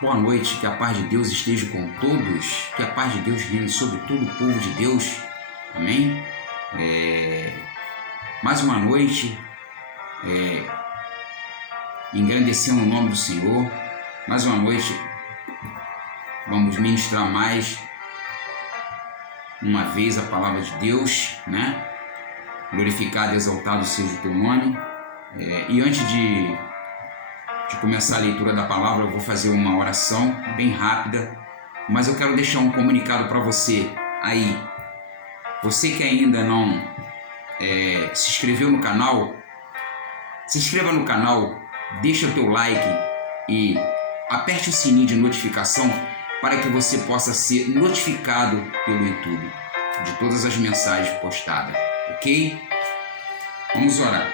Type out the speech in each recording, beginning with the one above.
Boa noite, que a paz de Deus esteja com todos, que a paz de Deus reine sobre todo o povo de Deus, amém? Mais uma noite, engrandecendo o nome do Senhor, mais uma noite, vamos ministrar mais uma vez a palavra de Deus, né? Glorificado e exaltado seja o teu nome, e antes de começar a leitura da palavra, eu vou fazer uma oração bem rápida, mas eu quero deixar um comunicado para você aí. Você que ainda não se inscreveu no canal, se inscreva no canal, deixa o teu like e aperte o sininho de notificação para que você possa ser notificado pelo YouTube de todas as mensagens postadas, ok? Vamos orar.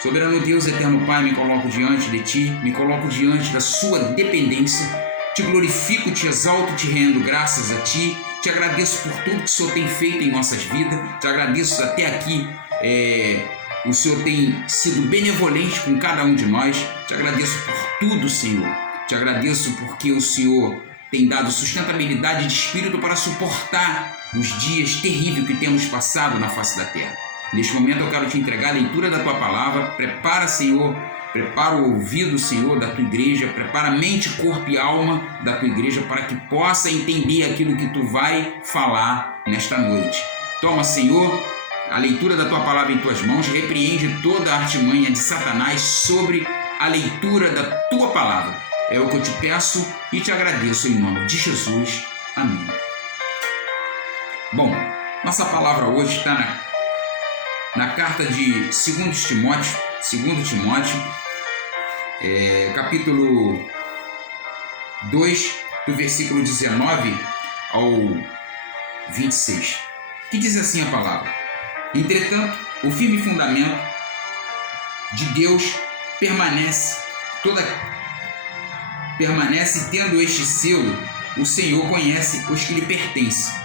Soberano Deus, eterno Pai, me coloco diante de Ti, me coloco diante da Sua dependência, Te glorifico, Te exalto, Te rendo graças a Ti, Te agradeço por tudo que o Senhor tem feito em nossas vidas, Te agradeço até aqui, o Senhor tem sido benevolente com cada um de nós, Te agradeço por tudo, Senhor, Te agradeço porque o Senhor tem dado sustentabilidade de espírito para suportar os dias terríveis que temos passado na face da terra. Neste momento eu quero te entregar a leitura da tua palavra. Prepara, Senhor, prepara o ouvido, Senhor, da tua igreja, prepara a mente, corpo e alma da tua igreja para que possa entender aquilo que tu vai falar nesta noite. Toma, Senhor, a leitura da tua palavra em tuas mãos, repreende toda a artimanha de Satanás sobre a leitura da tua palavra. É o que eu te peço e te agradeço em nome de Jesus. Amém. Bom, nossa palavra hoje está na carta de 2 Timóteo, capítulo 2, do versículo 19 ao 26, que diz assim a palavra: Entretanto, o firme fundamento de Deus permanece, tendo este selo, o Senhor conhece os que lhe pertencem.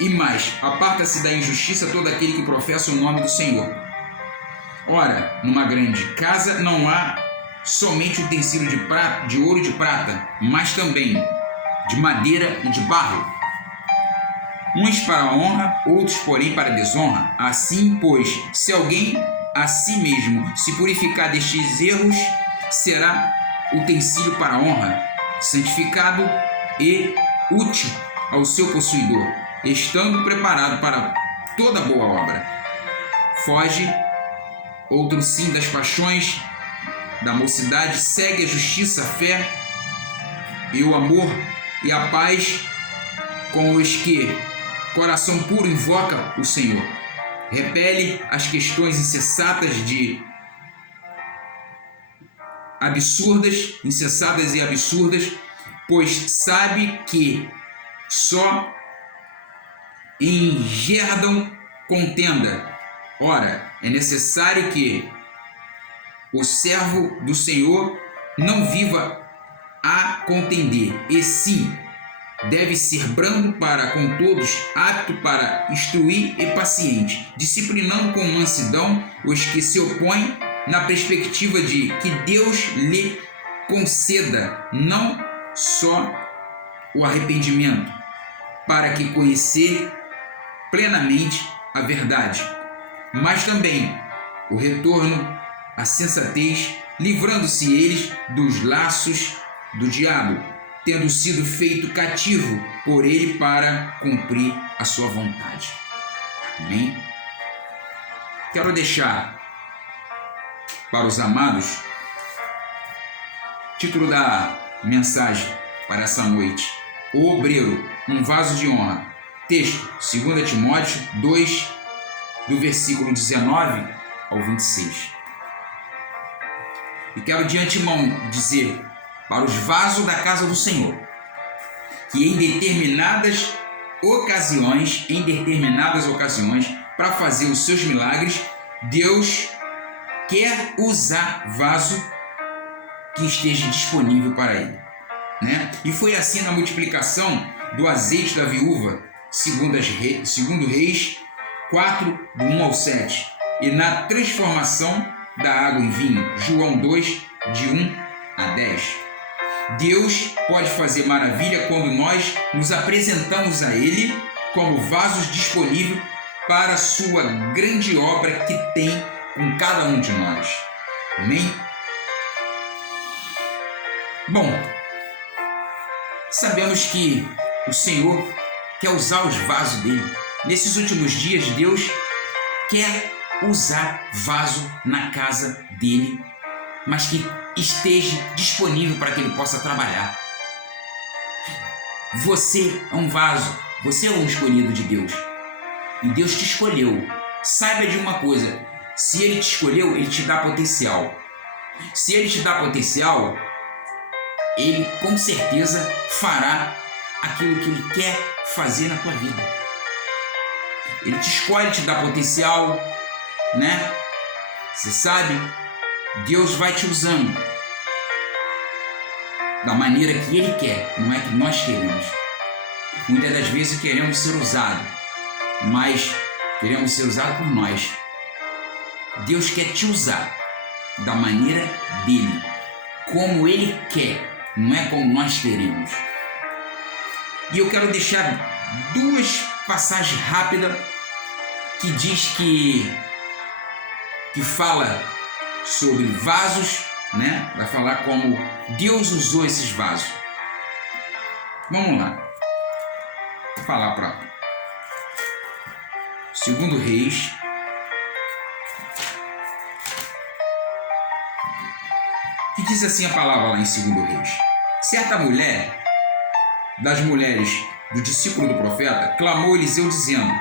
E mais, aparta-se da injustiça todo aquele que professa o nome do Senhor. Ora, numa grande casa não há somente utensílio de ouro e de prata, mas também de madeira e de barro, uns para a honra, outros, porém, para a desonra. Assim, pois, se alguém a si mesmo se purificar destes erros, será utensílio para a honra, santificado e útil ao seu possuidor, estando preparado para toda boa obra. Foge, outro sim, das paixões da mocidade, segue a justiça, a fé e o amor e a paz com os que, coração puro, invoca o Senhor. Repele as questões insensatas insensatas e absurdas, pois sabe que só engerdam contenda. Ora, é necessário que o servo do Senhor não viva a contender, e sim deve ser brando para com todos, apto para instruir e paciente, disciplinando com mansidão os que se opõem, na perspectiva de que Deus lhe conceda não só o arrependimento, para que conhecer plenamente a verdade, mas também o retorno à sensatez, livrando-se eles dos laços do diabo, tendo sido feito cativo por ele para cumprir a sua vontade. Amém? Quero deixar para os amados título da mensagem para essa noite: O obreiro, um vaso de honra. Texto, 2 Timóteo 2, do versículo 19 ao 26. E quero de antemão dizer para os vasos da casa do Senhor que em determinadas ocasiões, para fazer os seus milagres, Deus quer usar vaso que esteja disponível para ele, né? E foi assim na multiplicação do azeite da viúva, segundo Reis 4, do 1 ao 7, e na transformação da água em vinho, João 2, de 1 a 10. Deus pode fazer maravilha quando nós nos apresentamos a Ele como vasos disponíveis para a sua grande obra que tem com cada um de nós. Amém? Bom, sabemos que o Senhor quer usar os vasos dele. Nesses últimos dias, Deus quer usar vaso na casa dele, mas que esteja disponível para que ele possa trabalhar. Você é um vaso, você é um escolhido de Deus. E Deus te escolheu. Saiba de uma coisa: se Ele te escolheu, Ele te dá potencial. Se Ele te dá potencial, Ele com certeza fará aquilo que Ele quer fazer na tua vida. Ele te escolhe, te dá potencial, né? Você sabe, Deus vai te usando da maneira que Ele quer, não é que nós queremos. Muitas das vezes queremos ser usados, mas queremos ser usados por nós. Deus quer te usar da maneira dele, como Ele quer, não é como nós queremos. E eu quero deixar duas passagens rápidas que diz que fala sobre vasos, né? Vai falar como Deus usou esses vasos. Vamos lá. Vou falar para 2 Reis, que diz assim a palavra lá em 2 Reis: certa mulher, das mulheres do discípulo do profeta, clamou Eliseu dizendo: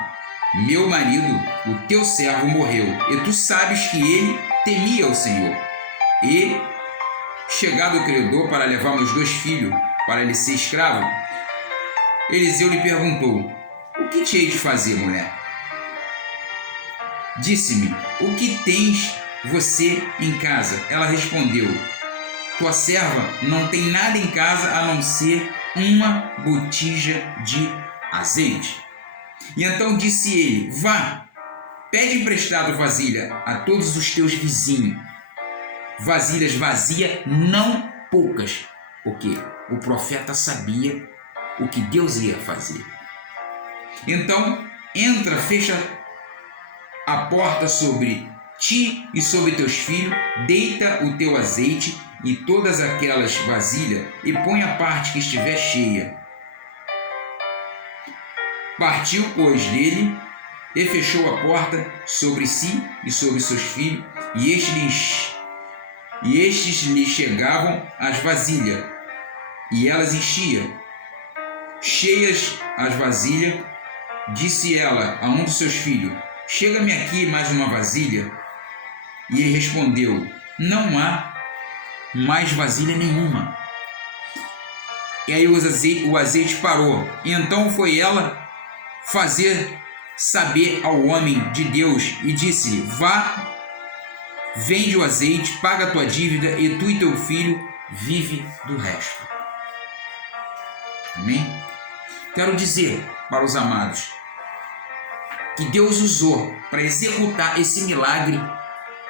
meu marido, o teu servo, morreu, e tu sabes que ele temia o Senhor. E, chegado o credor para levar meus 2 filhos para ele ser escravo, Eliseu lhe perguntou: o que te hei de fazer, mulher? Disse-me: o que tens você em casa? Ela respondeu: tua serva não tem nada em casa a não ser uma botija de azeite. E então disse ele: vá, pede emprestado vasilha a todos os teus vizinhos, vasilhas vazias, não poucas, porque o profeta sabia o que Deus ia fazer. Então entra, fecha a porta sobre ti e sobre teus filhos, deita o teu azeite e todas aquelas vasilhas e põe a parte que estiver cheia. Partiu, pois, dele e fechou a porta sobre si e sobre seus filhos, e estes lhe chegavam as vasilhas, e elas enchiam. Cheias as vasilhas, disse ela a um dos seus filhos: chega-me aqui mais uma vasilha. E ele respondeu: não há mais vasilha nenhuma. E aí o azeite parou. E então foi ela fazer saber ao homem de Deus e disse: vá, vende o azeite, paga a tua dívida, e tu e teu filho vive do resto. Amém? Quero dizer para os amados que Deus usou para executar esse milagre,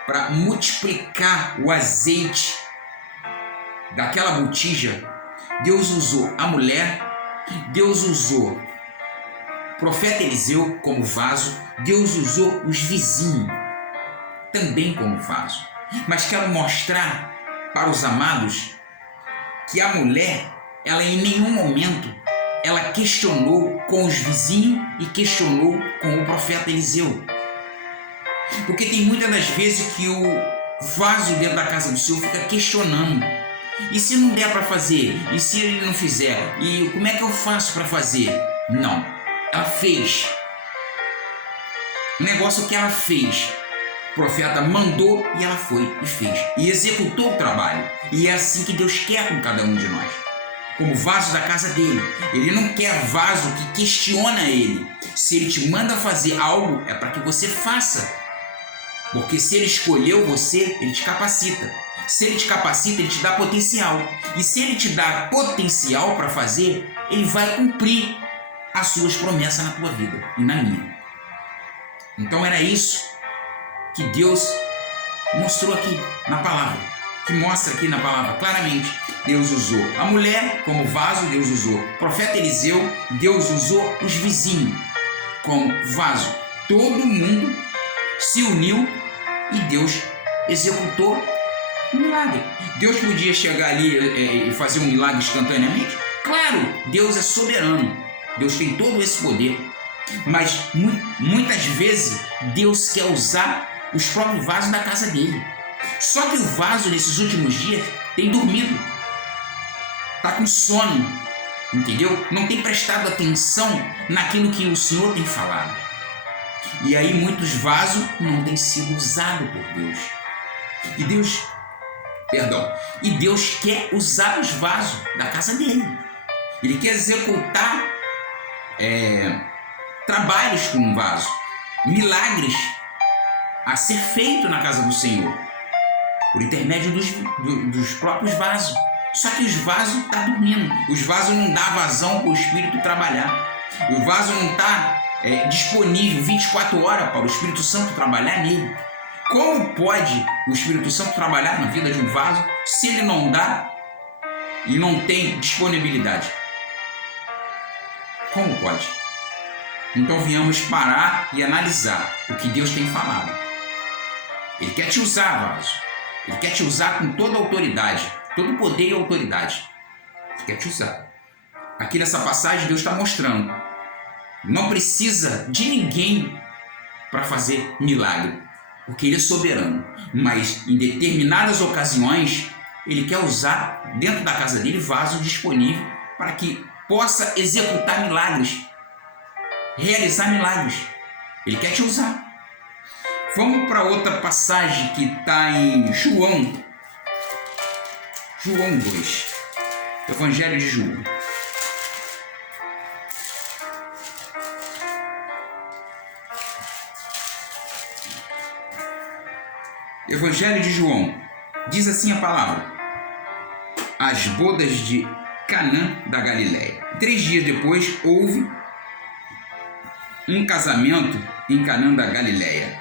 para multiplicar o azeite daquela botija. Deus usou a mulher Deus usou o profeta Eliseu como vaso, Deus usou os vizinhos também como vaso. Mas quero mostrar para os amados que a mulher, ela em nenhum momento, ela questionou com os vizinhos e questionou com o profeta Eliseu. Porque tem muitas das vezes que o vaso dentro da casa do Senhor fica questionando. E se não der para fazer? E se ele não fizer? E como é que eu faço para fazer? Não. Ela fez. O negócio que ela fez. O profeta mandou e ela foi e fez. E executou o trabalho. E é assim que Deus quer com cada um de nós. Como vaso da casa dele. Ele não quer vaso que questiona ele. Se ele te manda fazer algo, é para que você faça. Porque se ele escolheu você, ele te capacita. Se ele te capacita, ele te dá potencial. E se ele te dá potencial para fazer, ele vai cumprir as suas promessas na tua vida e na minha. Então era isso que Deus mostrou aqui na palavra. Que mostra aqui na palavra claramente. Deus usou a mulher como vaso, Deus usou o profeta Eliseu, Deus usou os vizinhos como vaso. Todo mundo se uniu e Deus executou um milagre. Deus podia chegar ali e fazer um milagre instantaneamente? Claro, Deus é soberano. Deus tem todo esse poder. Mas muitas vezes Deus quer usar os próprios vasos da casa dele. Só que o vaso nesses últimos dias tem dormido. Está com sono. Entendeu? Não tem prestado atenção naquilo que o Senhor tem falado. E aí muitos vasos não têm sido usados por Deus. E Deus quer usar os vasos da casa dele. Ele quer executar trabalhos com um vaso, milagres a ser feito na casa do Senhor, por intermédio dos próprios vasos. Só que os vasos estão dormindo. Os vasos não dão vazão para o Espírito trabalhar. O vaso não está disponível 24 horas para o Espírito Santo trabalhar nele. Como pode o Espírito Santo trabalhar na vida de um vaso se ele não dá e não tem disponibilidade? Como pode? Então viemos parar e analisar o que Deus tem falado. Ele quer te usar, vaso. Ele quer te usar com toda a autoridade, todo o poder e autoridade. Ele quer te usar. Aqui nessa passagem Deus está mostrando. Não precisa de ninguém para fazer milagre, porque Ele é soberano. Mas em determinadas ocasiões, Ele quer usar dentro da casa dele vaso disponível para que possa executar milagres, realizar milagres. Ele quer te usar. Vamos para outra passagem que está em João 2, Evangelho de João. Evangelho de João, diz assim a palavra: as bodas de Canaã da Galileia. 3 dias depois houve um casamento em Canaã da Galileia.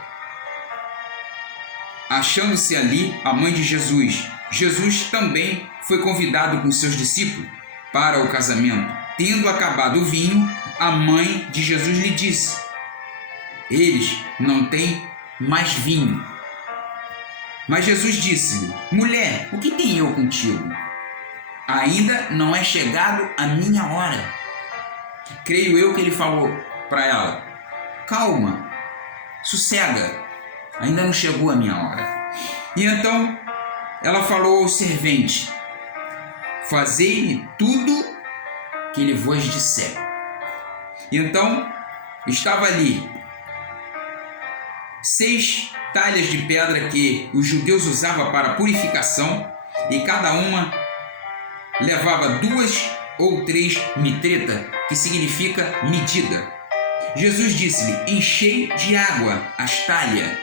Achando-se ali a mãe de Jesus, Jesus também foi convidado com seus discípulos para o casamento. Tendo acabado o vinho, a mãe de Jesus lhe disse: eles não têm mais vinho. Mas Jesus disse-lhe: mulher, o que tenho eu contigo? Ainda não é chegado a minha hora. Creio eu que ele falou para ela: calma, sossega, ainda não chegou a minha hora. E então ela falou ao servente: fazei-me tudo que ele vos disser. E então estava ali 6 talhas de pedra que os judeus usavam para purificação, e cada uma levava 2 ou 3 mitretas, que significa medida. Jesus disse-lhe: enchei de água as talhas.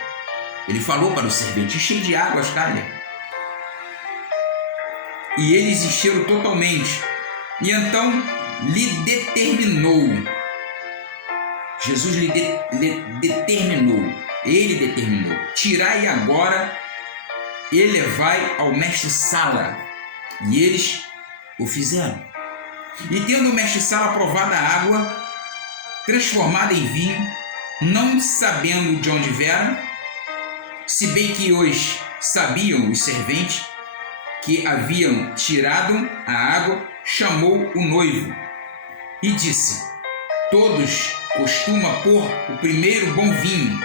Ele falou para o servente: enchei de água as talhas. E eles encheram totalmente. E então lhe determinou. Jesus lhe determinou. Ele determinou: tirai agora e levai ao mestre-sala. E eles o fizeram. E tendo o mestre-sala provado a água, transformada em vinho, não sabendo de onde viera, se bem que os sabiam os serventes que haviam tirado a água, chamou o noivo e disse: todos costumam pôr o primeiro bom vinho,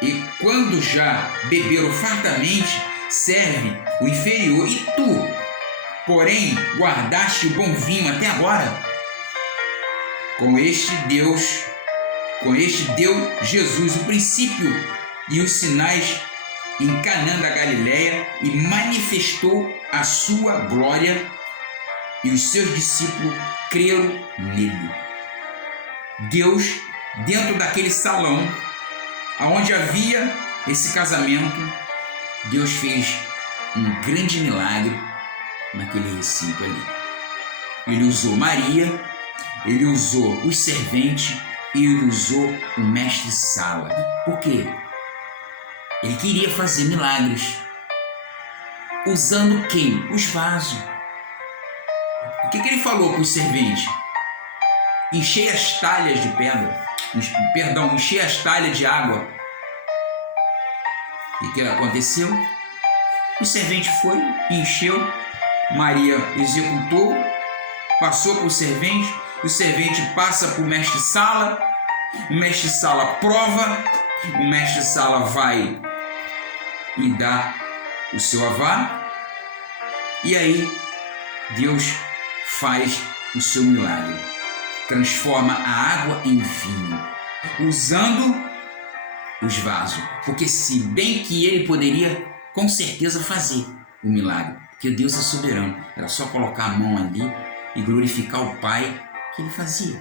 e quando já beberam fartamente, serve o inferior. E tu, porém, guardaste o bom vinho até agora? Com este deu Jesus o princípio e os sinais em Canaã da Galileia, e manifestou a sua glória, e os seus discípulos creram nele. Deus, dentro daquele salão onde havia esse casamento, Deus fez um grande milagre naquele recinto ali. Ele usou Maria, ele usou os serventes e ele usou o mestre-sala. Por quê? Ele queria fazer milagres. Usando quem? Os vasos. O que ele falou para os serventes? Enchei as talhas de pedra. Enchei as talhas de água. E o que aconteceu? O servente foi, encheu. Maria executou, passou para o servente passa para o mestre-sala prova, o mestre-sala vai e dá o seu aval, e aí Deus faz o seu milagre, transforma a água em vinho, usando os vasos, porque se bem que ele poderia com certeza fazer o milagre, porque Deus é soberano, era só colocar a mão ali e glorificar o Pai, que ele fazia.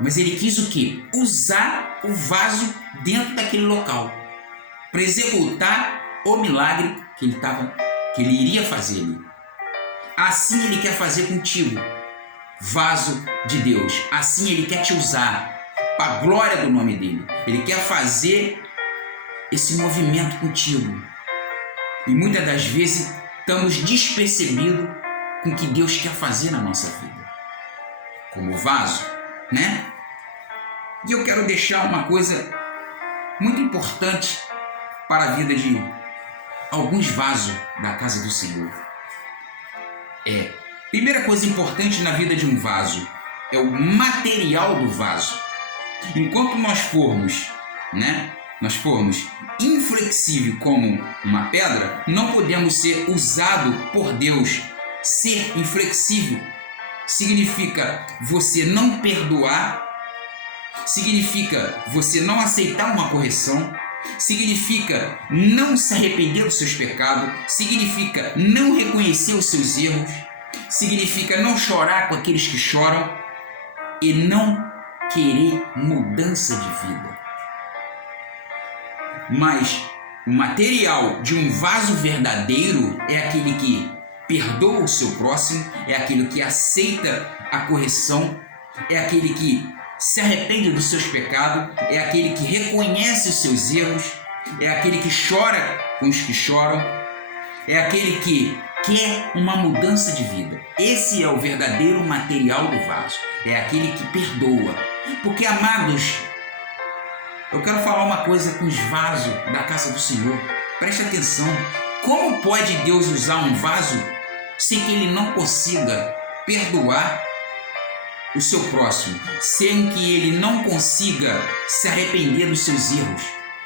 Mas ele quis o quê? Usar o vaso dentro daquele local para executar o milagre que ele iria fazer ali. Assim ele quer fazer contigo, vaso de Deus. Assim ele quer te usar para a glória do nome dele. Ele quer fazer esse movimento contigo. E muitas das vezes estamos despercebidos com o que Deus quer fazer na nossa vida. Como vaso, né? E eu quero deixar uma coisa muito importante para a vida de alguns vasos da casa do Senhor. Primeira coisa importante na vida de um vaso é o material do vaso. Enquanto nós formos inflexível como uma pedra, não podemos ser usado por Deus. Ser inflexível significa você não perdoar, significa você não aceitar uma correção, significa não se arrepender dos seus pecados, significa não reconhecer os seus erros, significa não chorar com aqueles que choram e não querer mudança de vida. Mas o material de um vaso verdadeiro é aquele que perdoa o seu próximo, é aquele que aceita a correção, é aquele que se arrepende dos seus pecados, é aquele que reconhece os seus erros, é aquele que chora com os que choram, é aquele que quer uma mudança de vida. Esse é o verdadeiro material do vaso, é aquele que perdoa. Porque, amados, eu quero falar uma coisa com os vasos da casa do Senhor. Preste atenção. Como pode Deus usar um vaso sem que ele não consiga perdoar o seu próximo, sem que ele não consiga se arrepender dos seus erros?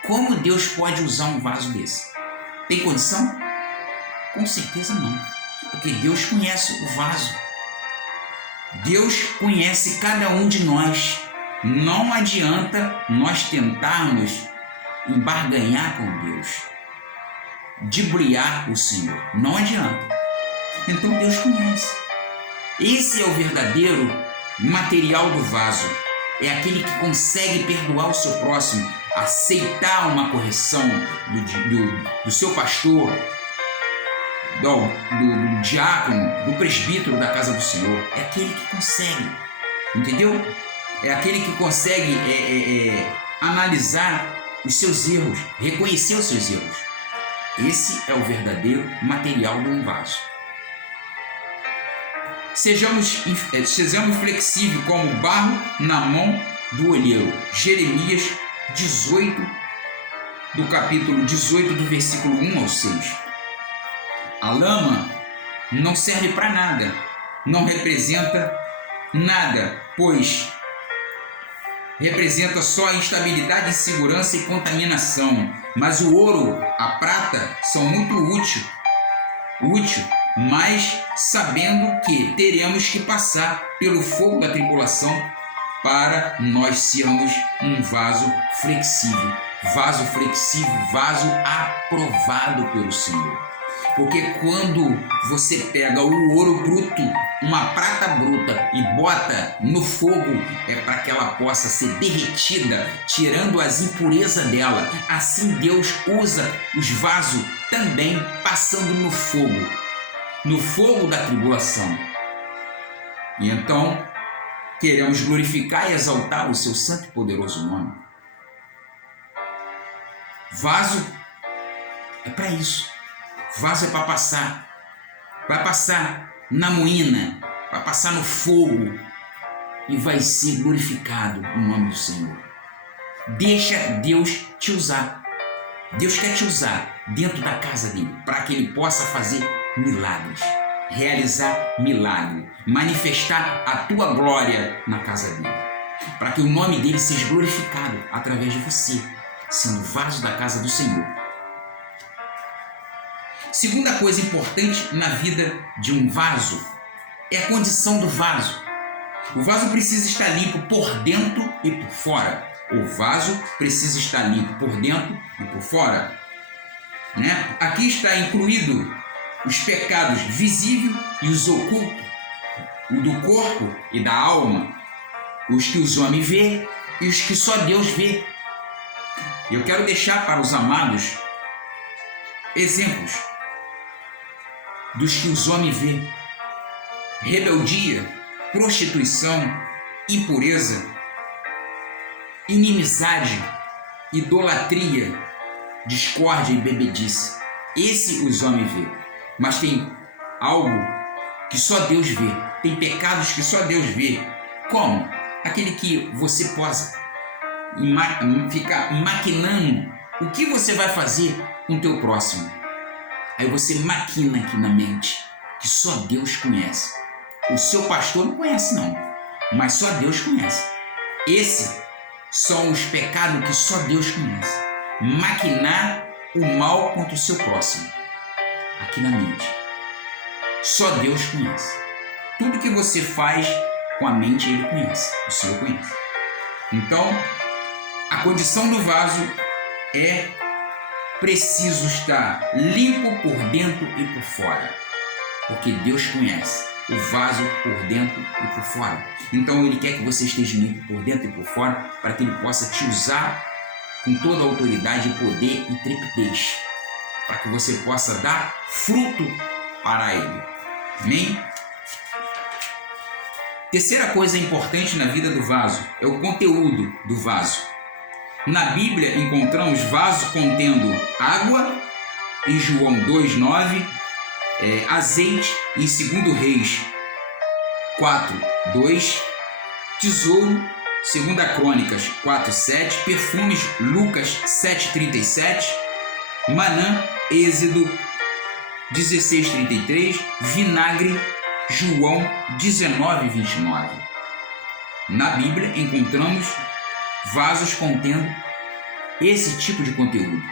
Como Deus pode usar um vaso desse? Tem condição? Com certeza não, porque Deus conhece o vaso. Deus conhece cada um de nós. Não adianta nós tentarmos embarganhar com Deus, dibriar o Senhor. Não adianta. Então Deus conhece. Esse é o verdadeiro material do vaso. É aquele que consegue perdoar o seu próximo, aceitar uma correção do seu pastor, do diácono, do presbítero da casa do Senhor. É aquele que consegue, entendeu? É aquele que consegue analisar os seus erros, reconhecer os seus erros. Esse é o verdadeiro material de um vaso. sejamos flexíveis como barro na mão do olheiro. Jeremias 18, do capítulo 18, do versículo 1 ao 6. A lama não serve para nada, não representa nada, pois representa só instabilidade, insegurança e contaminação. Mas o ouro, a prata são muito útil, mas sabendo que teremos que passar pelo fogo da tribulação para nós sermos um vaso flexível, vaso aprovado pelo Senhor. Porque quando você pega o ouro bruto, uma prata bruta e bota no fogo, é para que ela possa ser derretida, tirando as impurezas dela. Assim Deus usa os vasos também passando no fogo da tribulação. E então queremos glorificar e exaltar o seu santo e poderoso nome. Vaso é para isso. Vaso é para passar. Vai passar na moína, vai passar no fogo e vai ser glorificado o nome do Senhor. Deixa Deus te usar. Deus quer te usar dentro da casa dele para que ele possa fazer milagres, realizar milagre, manifestar a tua glória na casa dele, para que o nome dele seja glorificado através de você, sendo vaso da casa do Senhor. Segunda coisa importante na vida de um vaso é a condição do vaso. O vaso precisa estar limpo por dentro e por fora. O vaso precisa estar limpo por dentro e por fora. Né? Aqui está incluído os pecados visíveis e os ocultos, o do corpo e da alma, os que os homens vê e os que só Deus vê. Eu quero deixar para os amados exemplos dos que os homens vê: rebeldia, prostituição, impureza, inimizade, idolatria, discórdia e bebedice. Esse os homens vê. Mas tem algo que só Deus vê. Tem pecados que só Deus vê. Como? Aquele que você possa ficar maquinando o que você vai fazer com o teu próximo. Aí você maquina aqui na mente, que só Deus conhece. O seu pastor não conhece não, mas só Deus conhece. Esses são os pecados que só Deus conhece. Maquinar o mal contra o seu próximo, aqui na mente. Só Deus conhece. Tudo que você faz com a mente, Ele conhece, o Senhor conhece. Então, a condição do vaso é preciso estar limpo por dentro e por fora, porque Deus conhece o vaso por dentro e por fora. Então Ele quer que você esteja limpo por dentro e por fora, para que Ele possa te usar com toda a autoridade, poder e trepidez, para que você possa dar fruto para Ele. Amém? Terceira coisa importante na vida do vaso é o conteúdo do vaso. Na Bíblia encontramos vasos contendo água, em João 2,9, azeite, em 2 Reis 4,2, tesouro, 2 Crônicas 4,7, perfumes, Lucas 7,37, manã, Êxodo 16,33, vinagre, João 19,29. Na Bíblia encontramos vasos contendo esse tipo de conteúdo.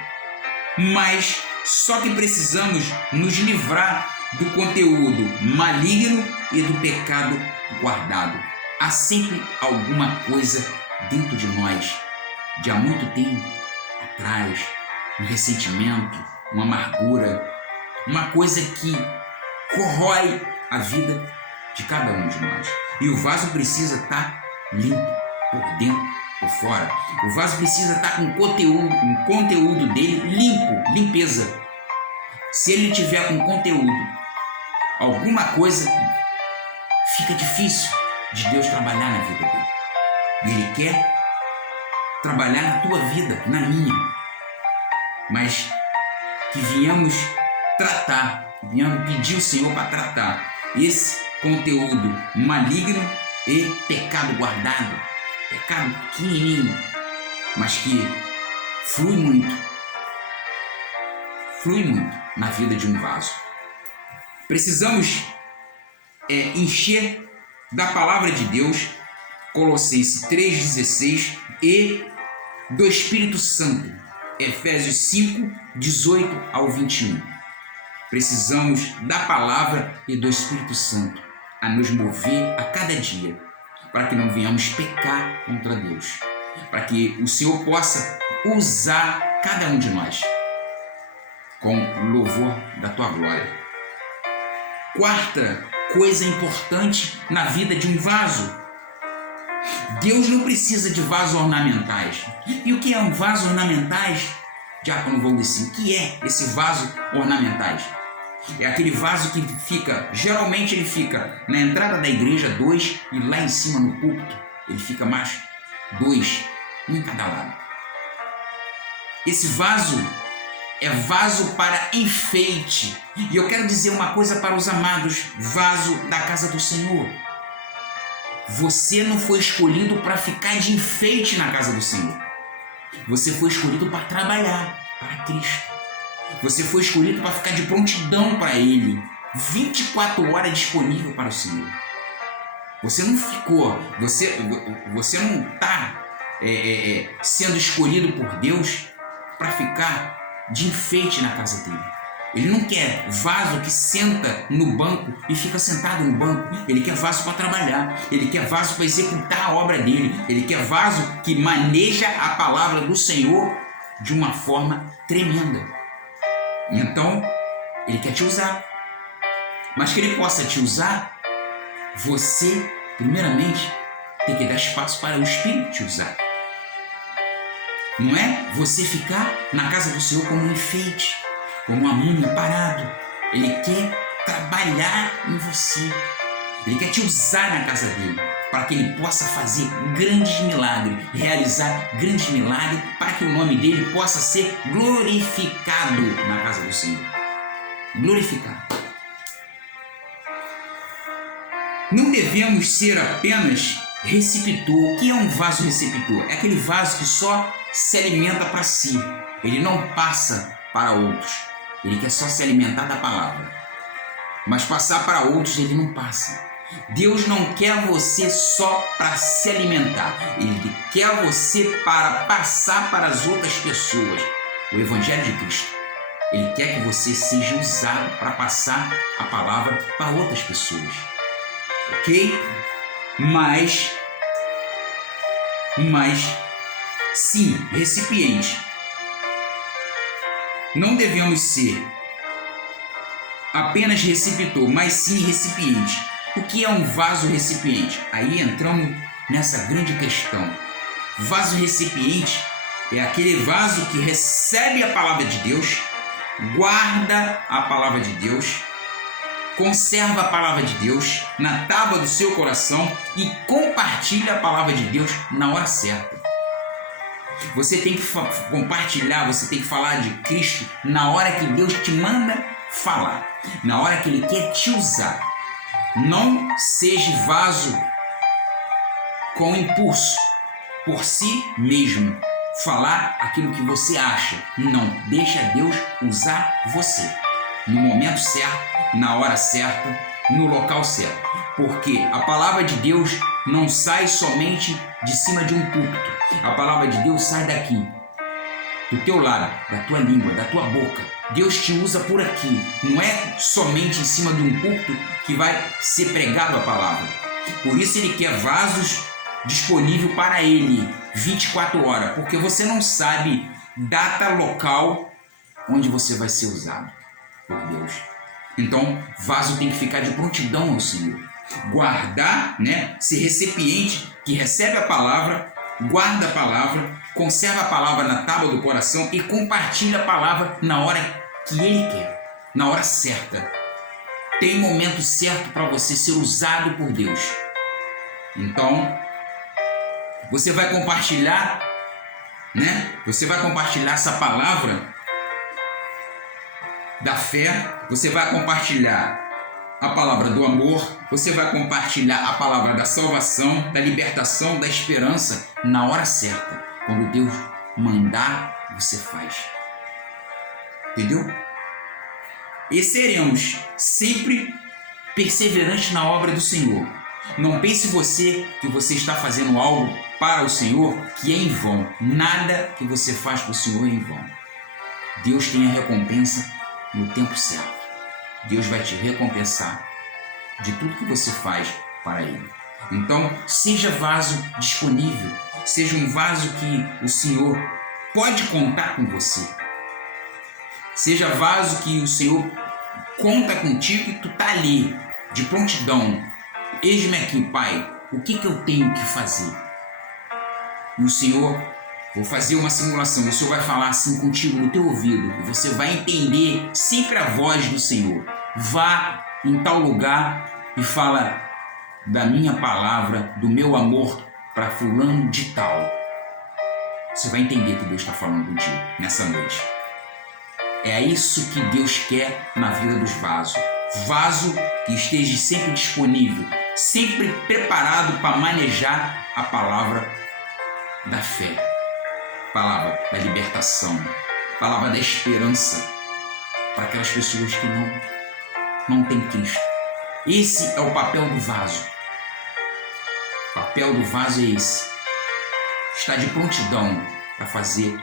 Mas só que precisamos nos livrar do conteúdo maligno e do pecado guardado. Há sempre alguma coisa dentro de nós, de há muito tempo atrás, um ressentimento, uma amargura, uma coisa que corrói a vida de cada um de nós. E o vaso precisa estar limpo por dentro, por fora. O vaso precisa estar com o conteúdo dele limpo, limpeza. Se ele tiver com conteúdo, alguma coisa fica difícil de Deus trabalhar na vida dele. E Ele quer trabalhar na tua vida, na minha. Mas que viemos tratar, viemos pedir ao Senhor para tratar esse conteúdo maligno e pecado guardado, pecado pequenininho, mas que flui muito na vida de um vaso. Precisamos encher da palavra de Deus, Colossenses 3,16, e do Espírito Santo, Efésios 5, 18 ao 21. Precisamos da palavra e do Espírito Santo a nos mover a cada dia, para que não venhamos pecar contra Deus, para que o Senhor possa usar cada um de nós com louvor da tua glória. Quarta coisa importante na vida de um vaso: Deus não precisa de vasos ornamentais. E o que é um vaso ornamentais? Diácono Valdeci, o que é esse vaso ornamentais? É aquele vaso que fica, geralmente ele fica na entrada da igreja 2 e lá em cima no púlpito ele fica mais 2, um em cada lado. Esse vaso é vaso para enfeite. E eu quero dizer uma coisa para os amados: vaso da casa do Senhor. Você não foi escolhido para ficar de enfeite na casa do Senhor. Você foi escolhido para trabalhar para Cristo. Você foi escolhido para ficar de prontidão para Ele, 24 horas disponível para o Senhor. Você não ficou, você não está sendo escolhido por Deus para ficar de enfeite na casa dele. Ele não quer vaso que senta no banco e fica sentado no banco. Ele quer vaso para trabalhar. Ele quer vaso para executar a obra dele. Ele quer vaso que maneja a palavra do Senhor de uma forma tremenda. Então, ele quer te usar. Mas que ele possa te usar, você, primeiramente, tem que dar espaço para o Espírito te usar. Não é você ficar na casa do Senhor como um enfeite, como uma múmia parado. Ele quer trabalhar em você. Ele quer te usar na casa dele, para que ele possa fazer grandes milagres, realizar grandes milagres, para que o nome dele possa ser glorificado na casa do Senhor. Glorificado. Não devemos ser apenas receptor. O que é um vaso receptor? É aquele vaso que só se alimenta para si. Ele não passa para outros. Ele quer só se alimentar da palavra. Mas passar para outros ele não passa. Deus não quer você só para se alimentar. Ele quer você para passar para as outras pessoas o Evangelho de Cristo. Ele quer que você seja usado para passar a palavra para outras pessoas. Ok? Mas sim, recipiente. Não devemos ser apenas receptor, mas sim recipiente. O que é um vaso recipiente? Aí entramos nessa grande questão. Vaso recipiente é aquele vaso que recebe a palavra de Deus, guarda a palavra de Deus, conserva a palavra de Deus na tábua do seu coração e compartilha a palavra de Deus na hora certa. Você tem que compartilhar, você tem que falar de Cristo na hora que Deus te manda falar, na hora que Ele quer te usar. Não seja vaso com impulso, por si mesmo, falar aquilo que você acha. Não, deixa Deus usar você no momento certo, na hora certa, no local certo. Porque a palavra de Deus não sai somente de cima de um púlpito. A palavra de Deus sai daqui, do teu lado, da tua língua, da tua boca. Deus te usa por aqui. Não é somente em cima de um púlpito que vai ser pregado a palavra. Por isso Ele quer vasos disponíveis para Ele 24 horas. Porque você não sabe data, local, onde você vai ser usado por Deus. Então, vaso tem que ficar de prontidão ao Senhor. Guardar, ser recipiente que recebe a palavra, guarda a palavra, conserva a palavra na tábua do coração e compartilha a palavra na hora que Ele quer, na hora certa. Tem momento certo para você ser usado por Deus. Então, você vai compartilhar, Você vai compartilhar essa palavra da fé, você vai compartilhar a palavra do amor, você vai compartilhar a palavra da salvação, da libertação, da esperança na hora certa. Quando Deus mandar, você faz. Entendeu? E seremos sempre perseverantes na obra do Senhor. Não pense você que você está fazendo algo para o Senhor que é em vão. Nada que você faz para o Senhor é em vão. Deus tem a recompensa no tempo certo. Deus vai te recompensar de tudo que você faz para Ele. Então, seja vaso disponível. Seja um vaso que o Senhor pode contar com você. Seja vaso que o Senhor conta contigo e tu está ali, de prontidão. Eis-me aqui, Pai, o que eu tenho que fazer? E o Senhor, vou fazer uma simulação, o Senhor vai falar assim contigo no teu ouvido, e você vai entender sempre a voz do Senhor. Vá em tal lugar e fala da minha palavra, do meu amor para fulano de tal. Você vai entender que Deus está falando contigo nessa noite. É isso que Deus quer na vida dos vasos. Vaso que esteja sempre disponível, sempre preparado para manejar a palavra da fé, palavra da libertação, palavra da esperança para aquelas pessoas que não têm Cristo. Esse é o papel do vaso. O papel do vaso é esse. Está de prontidão para fazer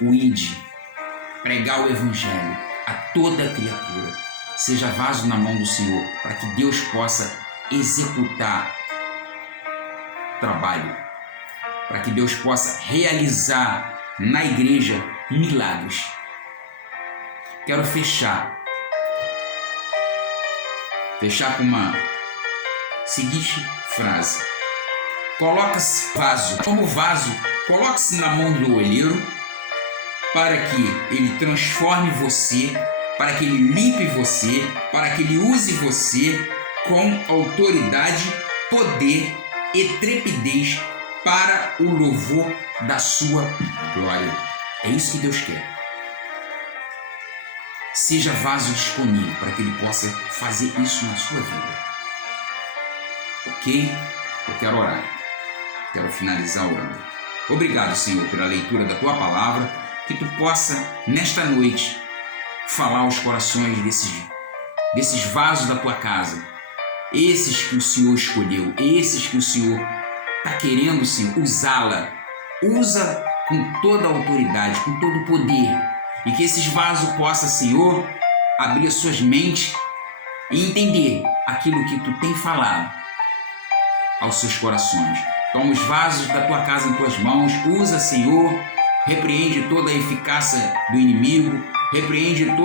o ID, pregar o Evangelho a toda criatura. Seja vaso na mão do Senhor, para que Deus possa executar trabalho, para que Deus possa realizar na igreja milagres. Quero fechar com uma seguinte frase. Coloca-se vaso, como vaso, coloque-se na mão do olheiro, para que ele transforme você, para que ele limpe você, para que ele use você com autoridade, poder e trepidez para o louvor da sua glória. É isso que Deus quer. Seja vaso disponível para que ele possa fazer isso na sua vida. Ok? Eu quero orar. Quero finalizar orando. Obrigado, Senhor, pela leitura da tua palavra, que tu possa, nesta noite, falar aos corações desses vasos da tua casa, esses que o Senhor escolheu, esses que o Senhor está querendo, Senhor, usá-la. Usa com toda a autoridade, com todo o poder, e que esses vasos possam, Senhor, abrir as suas mentes e entender aquilo que tu tem falado aos seus corações. Toma os vasos da tua casa em tuas mãos, usa, Senhor, repreende toda a eficácia do inimigo, repreende toda